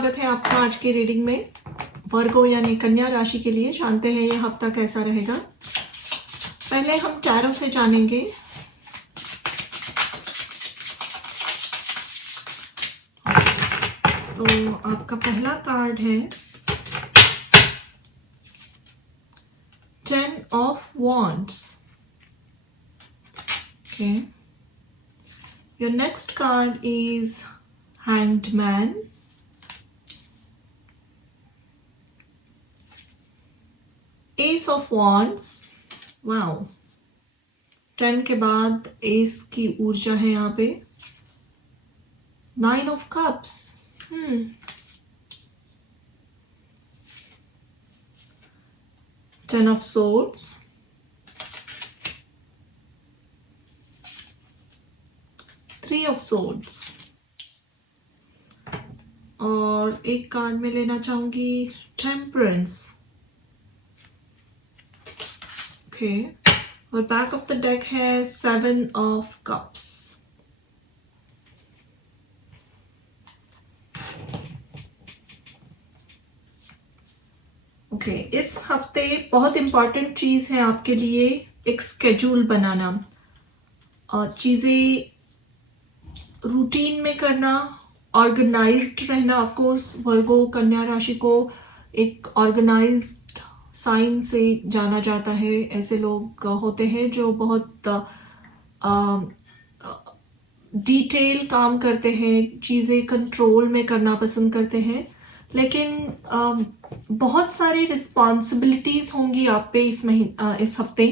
स्वागत है आपका आज की रीडिंग में। वर्गो यानी कन्या राशि के लिए जानते हैं ये हफ्ता कैसा रहेगा। पहले हम टैरो से जानेंगे। तो आपका पहला कार्ड है 10 of Wands. Okay. Your next card is Hanged Man. Ace of Wands. Wow. 10 के बाद एस की ऊर्जा है यहाँ पे। 9 of Cups. 10 of Swords. 3 of Swords. और एक कार्ड में लेना चाहूंगी Temperance. Okay. और बैक ऑफ द डेक है 7 of Cups. ओके, इस हफ्ते बहुत इंपॉर्टेंट चीज है आपके लिए एक स्केड्यूल बनाना, चीजें रूटीन में करना, ऑर्गेनाइज्ड रहना। ऑफ कोर्स वर्गो कन्या राशि को एक ऑर्गेनाइज्ड साइन से जाना जाता है। ऐसे लोग होते हैं जो बहुत डिटेल काम करते हैं, चीजें कंट्रोल में करना पसंद करते हैं। लेकिन बहुत सारी रिस्पॉन्सिबिलिटीज होंगी आप पे इस हफ्ते।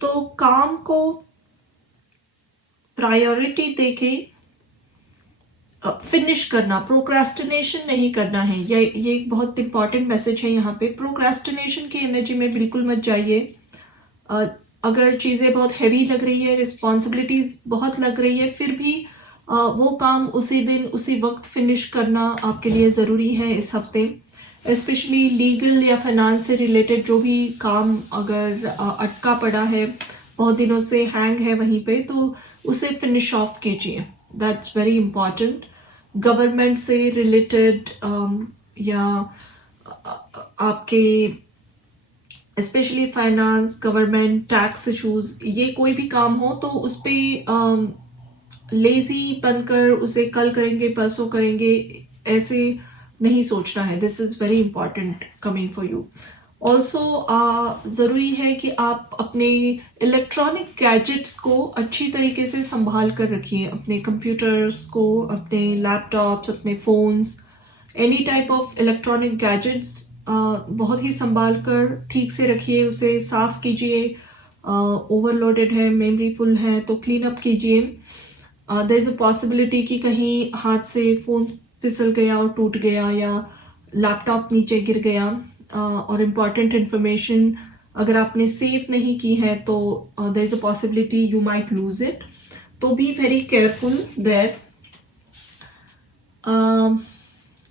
तो काम को प्रायोरिटी देके फिनिश करना, प्रोक्रेस्टिनेशन नहीं करना है। ये एक बहुत इंपॉर्टेंट मैसेज है यहाँ पे। प्रोक्रेस्टिनेशन की एनर्जी में बिल्कुल मत जाइए। अगर चीज़ें बहुत हैवी लग रही है, रिस्पॉन्सिबिलिटीज बहुत लग रही है, फिर भी वो काम उसी दिन उसी वक्त फिनिश करना आपके लिए ज़रूरी है इस हफ्ते। स्पेशली लीगल या फाइनेंस से रिलेटेड जो भी काम अगर अटका पड़ा है, बहुत दिनों से हैंग है वहीं पे, तो उसे फिनिश ऑफ कीजिए। That's very important. गवर्नमेंट से रिलेटेड या आपके specially finance, government, tax issues, ये कोई भी काम हो तो उस पर लेजी बनकर उसे कल करेंगे परसों करेंगे ऐसे नहीं सोचना है। This is very important coming for you. Also ज़रूरी है कि आप अपने इलेक्ट्रॉनिक गैजेट्स को अच्छी तरीके से संभाल कर रखिए। अपने कंप्यूटर्स को, अपने लैपटॉप्स, अपने phones, any type of electronic gadgets बहुत ही संभाल कर ठीक से रखिए। उसे साफ़ कीजिए। ओवरलोडेड है, मेमोरी फुल है तो क्लीन अप कीजिए। देयर इज़ अ पॉसिबिलिटी कि कहीं हाथ से फ़ोन फिसल गया और टूट गया, या लैपटॉप नीचे गिर गया, और इम्पॉर्टेंट इंफॉर्मेशन अगर आपने सेव नहीं की है तो there is a possibility you might lose it. तो be very careful there.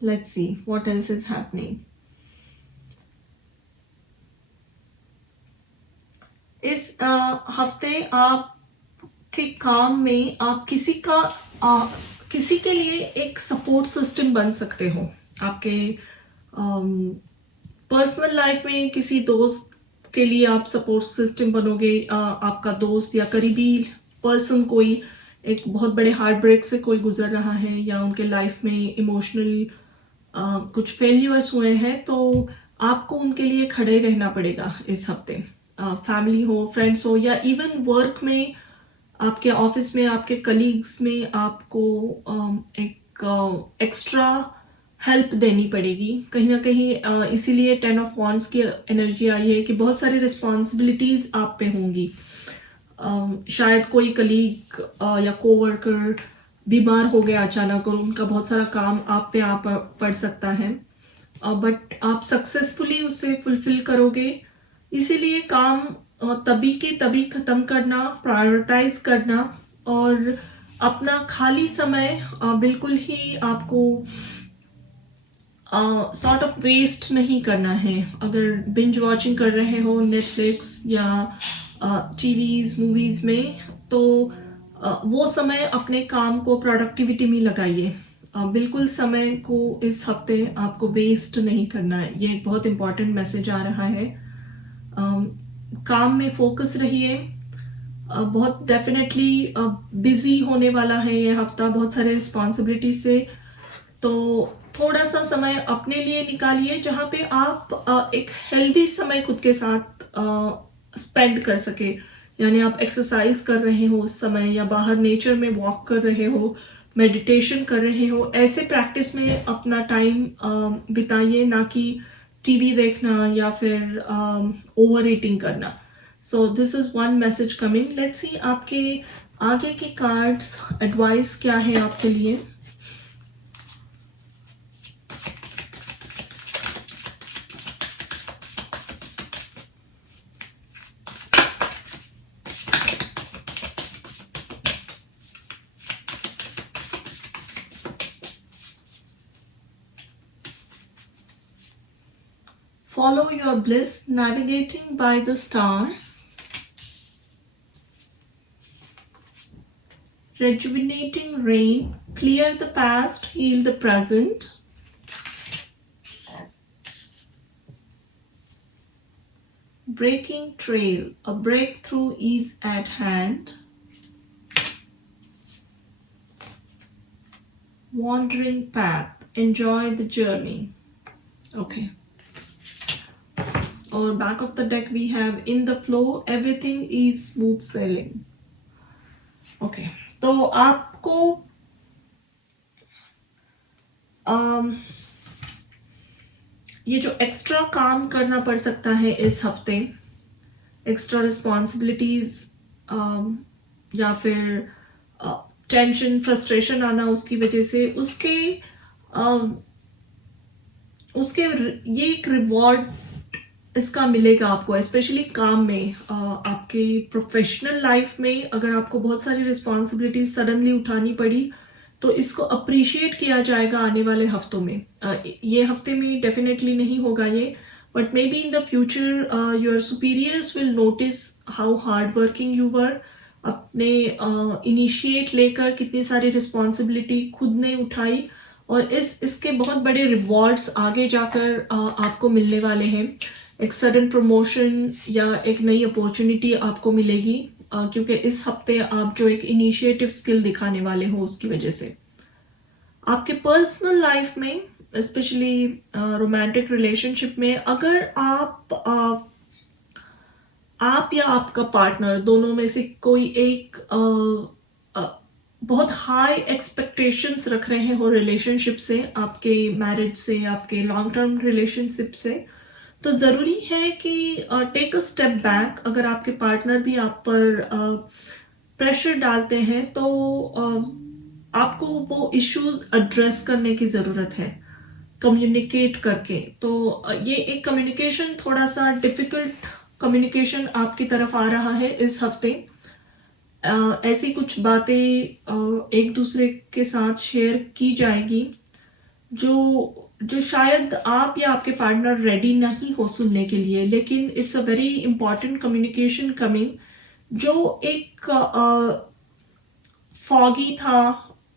Let's see what else is happening. इस हफ्ते आप के काम में आप किसी के लिए एक सपोर्ट सिस्टम बन सकते हो। आपके पर्सनल लाइफ में किसी दोस्त के लिए आप सपोर्ट सिस्टम बनोगे। आपका दोस्त या करीबी पर्सन कोई एक बहुत बड़े हार्ट ब्रेक से कोई गुजर रहा है, या उनके लाइफ में इमोशनल कुछ फेल्यूर्स हुए हैं, तो आपको उनके लिए खड़े रहना पड़ेगा इस हफ्ते। फैमिली हो, फ्रेंड्स हो, या इवन वर्क में, आपके ऑफिस में, आपके कलीग्स में आपको एक एक्स्ट्रा हेल्प देनी पड़ेगी कहीं ना कहीं। इसीलिए 10 ऑफ वॉन्ड्स की एनर्जी आई है कि बहुत सारी रिस्पॉन्सिबिलिटीज आप पे होंगी। शायद कोई कलीग या कोवर्कर बीमार हो गया अचानक और उनका बहुत सारा काम आप पे आ पड़ सकता है, बट आप सक्सेसफुली उसे फुलफिल करोगे। इसीलिए काम तभी के तभी खत्म करना, प्रायोरिटाइज करना, और अपना खाली समय बिल्कुल ही आपको सॉर्ट ऑफ वेस्ट नहीं करना है। अगर बिंज वॉचिंग कर रहे हो नेटफ्लिक्स या टीवीज मूवीज में, तो वो समय अपने काम को प्रोडक्टिविटी में लगाइए। बिल्कुल समय को इस हफ्ते आपको वेस्ट नहीं करना है, ये एक बहुत इंपॉर्टेंट मैसेज आ रहा है। काम में फोकस रहिए। बहुत डेफिनेटली बिजी होने वाला है ये हफ्ता बहुत सारे रिस्पॉन्सिबिलिटी से, तो थोड़ा सा समय अपने लिए निकालिए जहाँ पे आप एक हेल्दी समय खुद के साथ स्पेंड कर सके। यानी आप एक्सरसाइज कर रहे हो उस समय, या बाहर नेचर में वॉक कर रहे हो, मेडिटेशन कर रहे हो, ऐसे प्रैक्टिस में अपना टाइम बिताइए, ना कि टीवी देखना या फिर ओवर ईटिंग करना। So this is one message coming. Let's see आपके आगे के कार्ड्स एडवाइस क्या है आपके लिए। Follow your bliss, navigating by the stars. Rejuvenating rain, clear the past, heal the present. Breaking trail, a breakthrough is at hand. Wandering path, enjoy the journey. Okay. और back of the deck we have in the flow, everything is smooth sailing. Okay, तो आपको ये जो extra काम करना पड़ सकता है इस हफ्ते, एक्स्ट्रा रिस्पॉन्सिबिलिटीज या फिर टेंशन फ्रस्ट्रेशन आना उसकी वजह से, उसके ये एक रिवॉर्ड इसका मिलेगा आपको, स्पेशली काम में। आपके प्रोफेशनल लाइफ में अगर आपको बहुत सारी रिस्पॉन्सिबिलिटीज सडनली उठानी पड़ी तो इसको अप्रिशिएट किया जाएगा आने वाले हफ्तों में। ये हफ्ते में डेफिनेटली नहीं होगा ये, but may be in the future your superiors will notice how hard working you were. अपने इनिशिएट लेकर कितनी सारी रिस्पॉन्सिबिलिटी खुद ने उठाई, और इसके बहुत बड़े रिवॉर्ड्स आगे जाकर आपको मिलने वाले हैं। एक सडन प्रमोशन या एक नई अपॉर्चुनिटी आपको मिलेगी, क्योंकि इस हफ्ते आप जो एक इनिशिएटिव स्किल दिखाने वाले हो उसकी वजह से। आपके पर्सनल लाइफ में, स्पेशली रोमांटिक रिलेशनशिप में, अगर आप या आपका पार्टनर दोनों में से कोई एक बहुत हाई एक्सपेक्टेशंस रख रहे हो रिलेशनशिप से, आपके मैरिज से, आपके लॉन्ग टर्म रिलेशनशिप से, तो ज़रूरी है कि टेक अ स्टेप बैक। अगर आपके पार्टनर भी आप पर प्रेशर डालते हैं तो आपको वो इश्यूज एड्रेस करने की ज़रूरत है, कम्युनिकेट करके। तो ये एक कम्युनिकेशन, थोड़ा सा डिफिकल्ट कम्युनिकेशन आपकी तरफ आ रहा है इस हफ्ते। ऐसी कुछ बातें एक दूसरे के साथ शेयर की जाएगी जो शायद आप या आपके पार्टनर रेडी नहीं हो सुनने के लिए, लेकिन it's a very important communication coming, जो एक फॉगी था,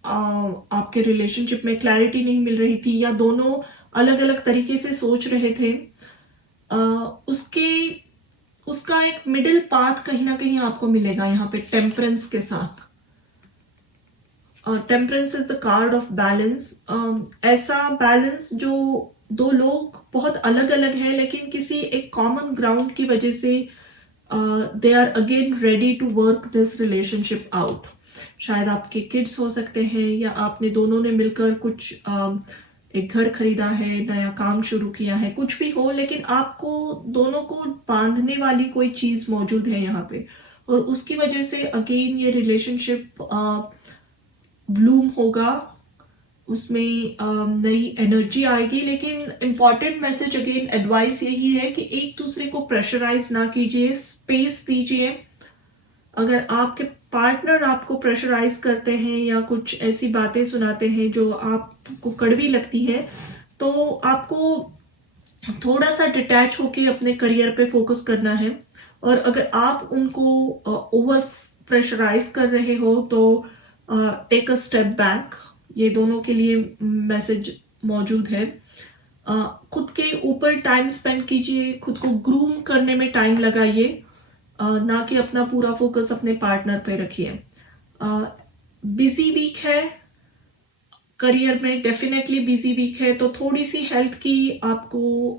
आपके रिलेशनशिप में क्लैरिटी नहीं मिल रही थी, या दोनों अलग अलग तरीके से सोच रहे थे, उसका एक मिडिल पाथ कहीं ना कहीं आपको मिलेगा यहाँ पे टेम्परेंस के साथ। Temperance is the card of balance. ऐसा बैलेंस जो दो लोग बहुत अलग अलग हैं, लेकिन किसी एक कॉमन ग्राउंड की वजह से they are again ready to work this relationship out. शायद आपके किड्स हो सकते हैं, या आपने दोनों ने मिलकर कुछ एक घर खरीदा है, नया काम शुरू किया है, कुछ भी हो, लेकिन आपको दोनों को बांधने वाली कोई चीज मौजूद है यहाँ पे, और उसकी वजह से अगेन ये रिलेशनशिप ब्लूम होगा, उसमें नई एनर्जी आएगी। लेकिन इम्पॉर्टेंट मैसेज, अगेन एडवाइस यही है कि एक दूसरे को प्रेशराइज ना कीजिए, स्पेस दीजिए। अगर आपके पार्टनर आपको प्रेशराइज करते हैं या कुछ ऐसी बातें सुनाते हैं जो आपको कड़वी लगती है, तो आपको थोड़ा सा डिटैच होके अपने करियर पे फोकस करना है। और अगर आप उनको ओवर प्रेशराइज कर रहे हो तो टेक अ स्टेप बैक, ये दोनों के लिए मैसेज मौजूद है। खुद के ऊपर टाइम स्पेंड कीजिए, खुद को ग्रूम करने में टाइम लगाइए, ना कि अपना पूरा फोकस अपने पार्टनर पे रखिए। बिजी वीक है, करियर में डेफिनेटली बिजी वीक है, तो थोड़ी सी हेल्थ की आपको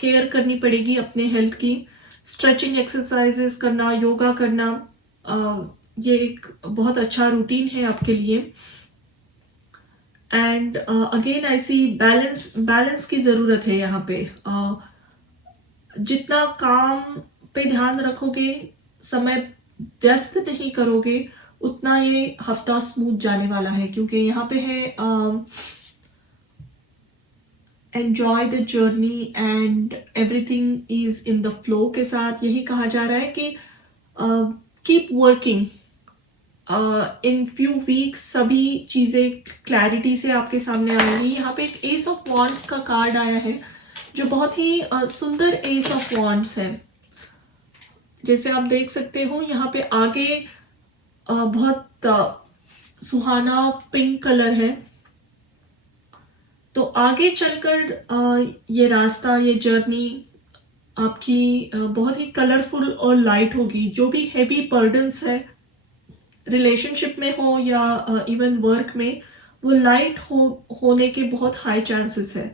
केयर करनी पड़ेगी, अपने हेल्थ की। स्ट्रेचिंग एक्सरसाइजेस करना, योगा करना, ये एक बहुत अच्छा रूटीन है आपके लिए। And again I see balance की ज़रूरत है यहाँ पे। जितना काम पे ध्यान रखोगे, समय व्यस्त नहीं करोगे, उतना ये हफ्ता स्मूथ जाने वाला है, क्योंकि यहाँ पे है enjoy the journey and everything is in the flow के साथ यही कहा जा रहा है कि keep working. In few weeks सभी चीज़ें क्लैरिटी से आपके सामने आएंगी। यहाँ पे एक एस ऑफ वॉन्ड्स का कार्ड आया है, जो बहुत ही सुंदर एस ऑफ वॉन्ड्स है। जैसे आप देख सकते हो यहाँ पे आगे बहुत सुहाना पिंक कलर है। तो आगे चलकर ये रास्ता, ये जर्नी आपकी बहुत ही कलरफुल और लाइट होगी। जो भी हैवी बर्डन्स है रिलेशनशिप में हो या इवन वर्क में, वो लाइट होने के बहुत हाई चांसेस है।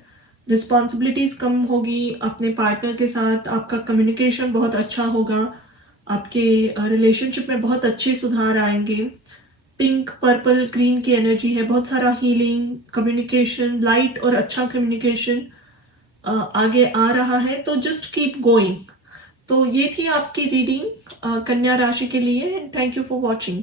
रिस्पॉन्सिबिलिटीज कम होगी अपने पार्टनर के साथ, आपका कम्युनिकेशन बहुत अच्छा होगा, आपके रिलेशनशिप में बहुत अच्छे सुधार आएंगे। पिंक, पर्पल, ग्रीन की एनर्जी है, बहुत सारा हीलिंग, कम्युनिकेशन, लाइट और अच्छा कम्युनिकेशन आगे आ रहा है। तो जस्ट कीप गोइंग। तो ये थी आपकी रीडिंग कन्या राशि के लिए। Thank you for watching.